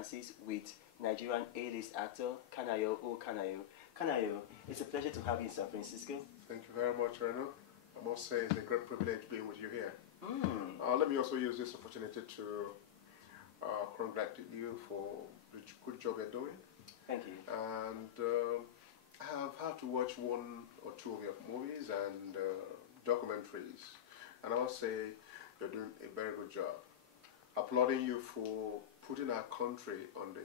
Francis with Nigerian A-list actor Kanayo O Kanayo. Kanayo, it's a pleasure to have you in San Francisco. Thank you very much, Reno. I must say it's a great privilege being with you here. Mm. Let me also use this opportunity to congratulate you for the good job you're doing. Thank you. And I have had to watch one or two of your movies and documentaries, and I must say you're doing a very good job. Applauding you for putting our country on the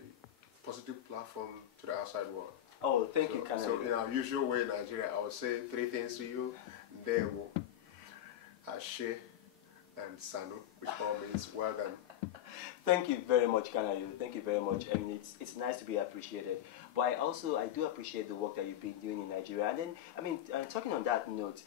positive platform to the outside world. Oh, thank you, Kanayo. So in our usual way in Nigeria, I would say three things to you. Ndewo, Ashe, and Sanu, which all means well done. Thank you very much, Kanayo. Thank you very much. I mean, it's nice to be appreciated. But I do appreciate the work that you've been doing in Nigeria. And then, I mean, talking on that note,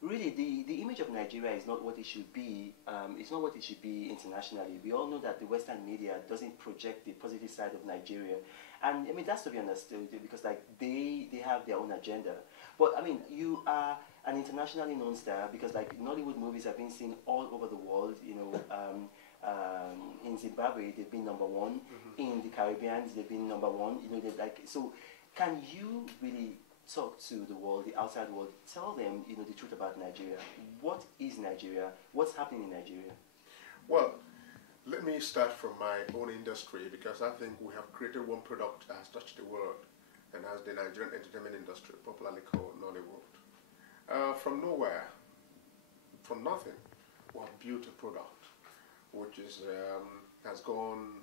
really, the image of Nigeria is not what it should be. It's not what it should be internationally. We all know that the Western media doesn't project the positive side of Nigeria. And, I mean, that's to be understood because, like, they have their own agenda. But, I mean, you are an internationally known star because, like, Nollywood movies have been seen all over the world, you know. In Zimbabwe, they've been #1. Mm-hmm. In the Caribbean, they've been #1. You know, so can you really talk to the world, the outside world, tell them, you know, the truth about Nigeria? What is Nigeria? What's happening in Nigeria? Well, let me start from my own industry because I think we have created one product that has touched the world, and that's the Nigerian entertainment industry, popularly called Nollywood. From nowhere, from nothing, we have built a product which is, has gone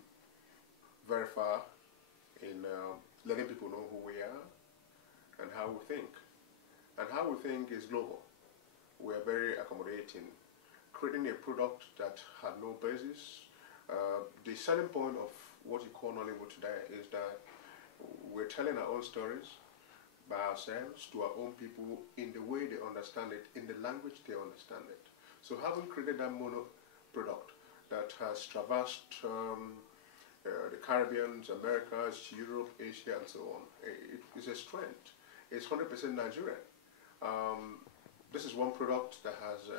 very far in letting people know who we are and how we think. And how we think is global. We are very accommodating. Creating a product that had no basis. The selling point of what you call Nollywood today is that we're telling our own stories by ourselves to our own people in the way they understand it, in the language they understand it. So having created that mono product that has traversed the Caribbean, Americas, Europe, Asia, and so on, it is a strength. It's 100% Nigerian. This is one product that has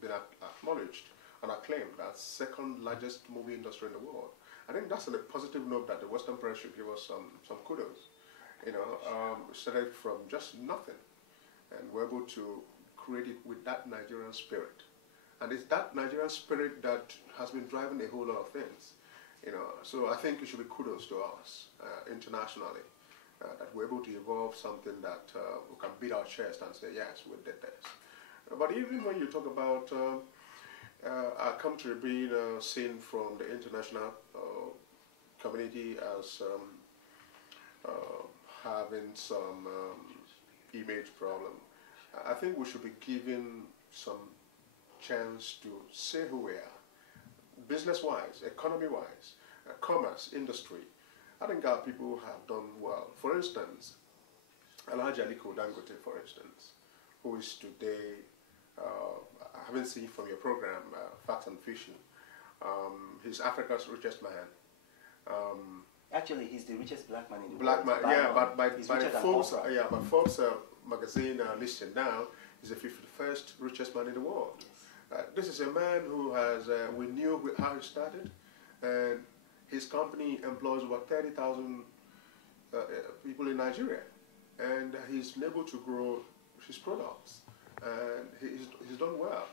been acknowledged and acclaimed as second largest movie industry in the world. I think that's on a positive note that the Western press should give us some kudos. You know, started from just nothing, and we're able to create it with that Nigerian spirit. And it's that Nigerian spirit that has been driving a whole lot of things. You know, so I think it should be kudos to us internationally. That we're able to evolve something that we can beat our chest and say, yes, we did this. But even when you talk about our country being seen from the international community as having some image problem, I think we should be given some chance to say who we are, business-wise, economy-wise, commerce, industry. I think our people have done well. For instance, Alhaji Aliko Dangote, for instance, who is today, I haven't seen from your program, Facts and Fiction, he's Africa's richest man. Actually, he's the richest black man in the world. Black man, yeah, but by Forbes magazine listed now, he's the 51st richest man in the world. Yes. This is a man who has, we knew how he started, and his company employs over 30,000 people in Nigeria, and he's been able to grow his products, and he's done well.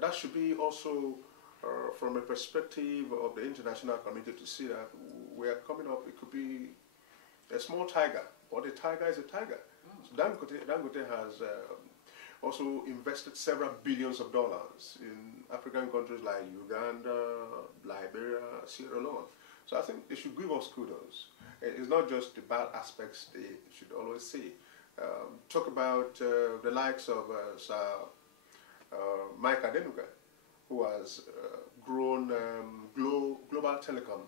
That should be also from a perspective of the international community to see that we are coming up. It could be a small tiger, or the tiger is a tiger. So Dangote has also invested several billions of dollars in African countries like Uganda, Liberia, Sierra Leone. So I think they should give us kudos. It's not just the bad aspects they should always see. Talk about the likes of Mike Adenuga, who has grown Global Telecom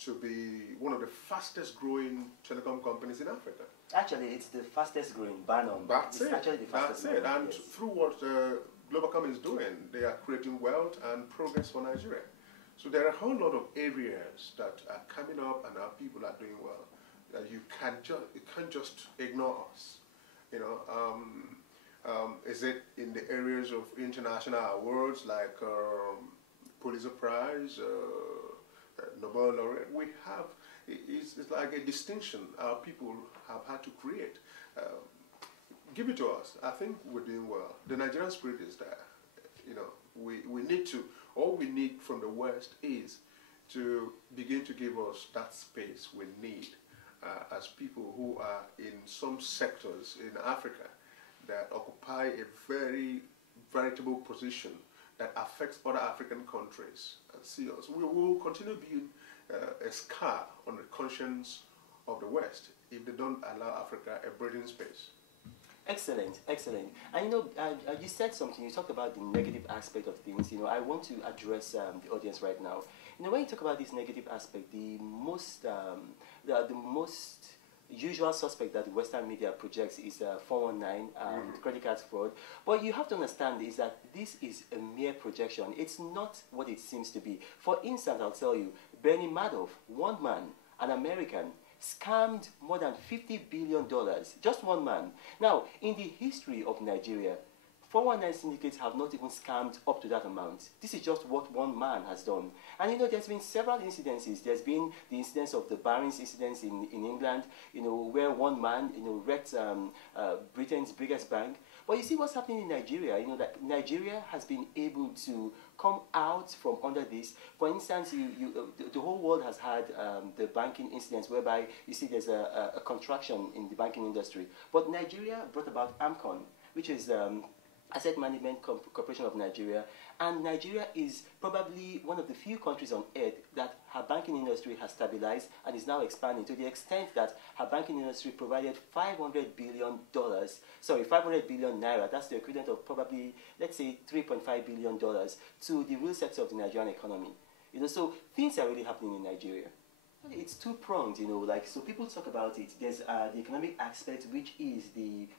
to be one of the fastest growing telecom companies in Africa. Actually, it's the fastest growing, Banon. That's it. Actually the fastest growing. And yes. Through what Globalcom is doing, they are creating wealth and progress for Nigeria. So there are a whole lot of areas that are coming up and our people are doing well. That you can't just ignore us. You know, is it in the areas of international awards like Pulitzer Prize, Nobel laureate. We have, it's like a distinction our people have had to create. Give it to us. I think we're doing well. The Nigerian spirit is there. You know, we need to, all we need from the West is to begin to give us that space we need as people who are in some sectors in Africa that occupy a very veritable position that affects other African countries and see us. We will continue being a scar on the conscience of the West if they don't allow Africa a breathing space. Excellent, excellent. And you know, you said something, you talked about the negative aspect of things. You know, I want to address the audience right now. You know, when you talk about this negative aspect, the most usual suspect that the Western media projects is 419, credit card fraud. But you have to understand is that this is a mere projection. It's not what it seems to be. For instance, I'll tell you, Bernie Madoff, one man, an American, scammed more than $50 billion, just one man. Now, in the history of Nigeria, 419 syndicates have not even scammed up to that amount. This is just what one man has done. And you know, there's been several incidences. There's been the incidence of the Barings incidents in England, you know, where one man, you know, wrecked Britain's biggest bank. But you see what's happening in Nigeria, you know, that Nigeria has been able to come out from under this. For instance, the whole world has had the banking incidents whereby you see there's a contraction in the banking industry. But Nigeria brought about AMCON, which is Asset Management Corporation of Nigeria, and Nigeria is probably one of the few countries on earth that her banking industry has stabilized and is now expanding to the extent that her banking industry provided $500 billion naira, that's the equivalent of probably, let's say, $3.5 billion to the real sector of the Nigerian economy. You know, so things are really happening in Nigeria. It's two-pronged, you know, like, so people talk about it. There's the economic aspect, which is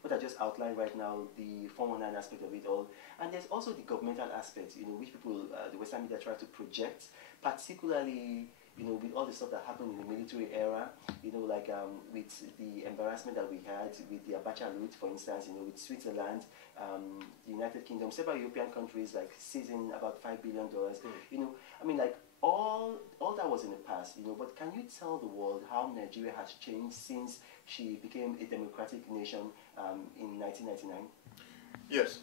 what I just outlined right now, the 419 aspect of it all. And there's also the governmental aspect, you know, which people, the Western media try to project, particularly, you know, with all the stuff that happened in the military era, you know, like with the embarrassment that we had with the Abacha route, for instance, you know, with Switzerland, the United Kingdom, several European countries, like, seizing about $5 billion. You know, I mean, like, all that was in the past, you know, but can you tell the world how Nigeria has changed since she became a democratic nation in 1999? Yes.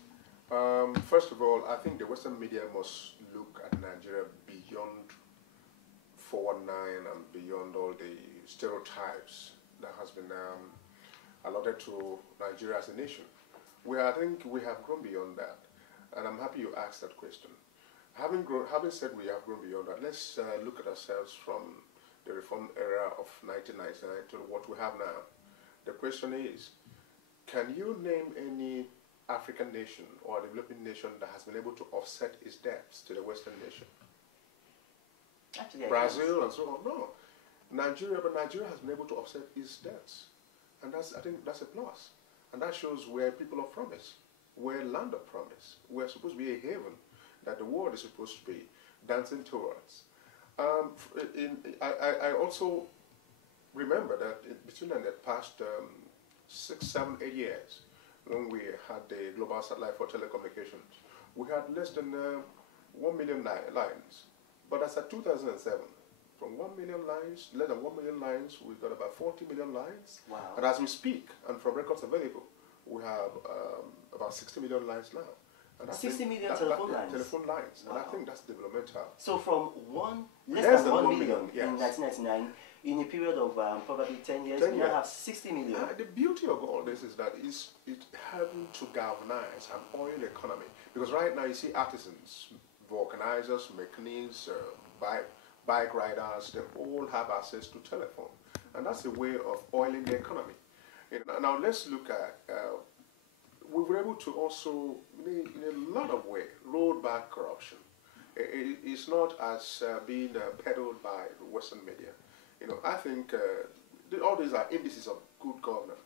First of all, I think the Western media must look at Nigeria beyond 419 and beyond all the stereotypes that has been allotted to Nigeria as a nation. I think we have grown beyond that, and I'm happy you asked that question. Having said we have grown beyond that, let's look at ourselves from the reform era of 1999 to what we have now. The question is, can you name any African nation or developing nation that has been able to offset its debts to the Western nation? Actually, Brazil and so on. No. Nigeria has been able to offset its debts. And I think that's a plus. And that shows we're people of promise. We're land of promise. We're supposed to be a haven that the world is supposed to be dancing towards. I also remember that between the past 6, 7, 8 years, when we had the global satellite for telecommunications, we had less than 1 million lines. But as of 2007, from 1 million lines, less than 1 million lines, we've got about 40 million lines. Wow. And as we speak, and from records available, we have about 60 million lines now. And 60 million telephone lines? Telephone lines. Wow. And I think that's developmental. So from less than 1 million yes. in 1999, in a period of probably 10 years, we now have 60 million. The beauty of all this is that it's helping to galvanize an oil economy. Because right now you see artisans, vulcanizers, mechanics, bike riders, they all have access to telephone. And that's a way of oiling the economy. Now let's look at, we were able to also, in a lot of ways, roll back corruption. It's not as being peddled by the Western media. I think all these are indices of good governance.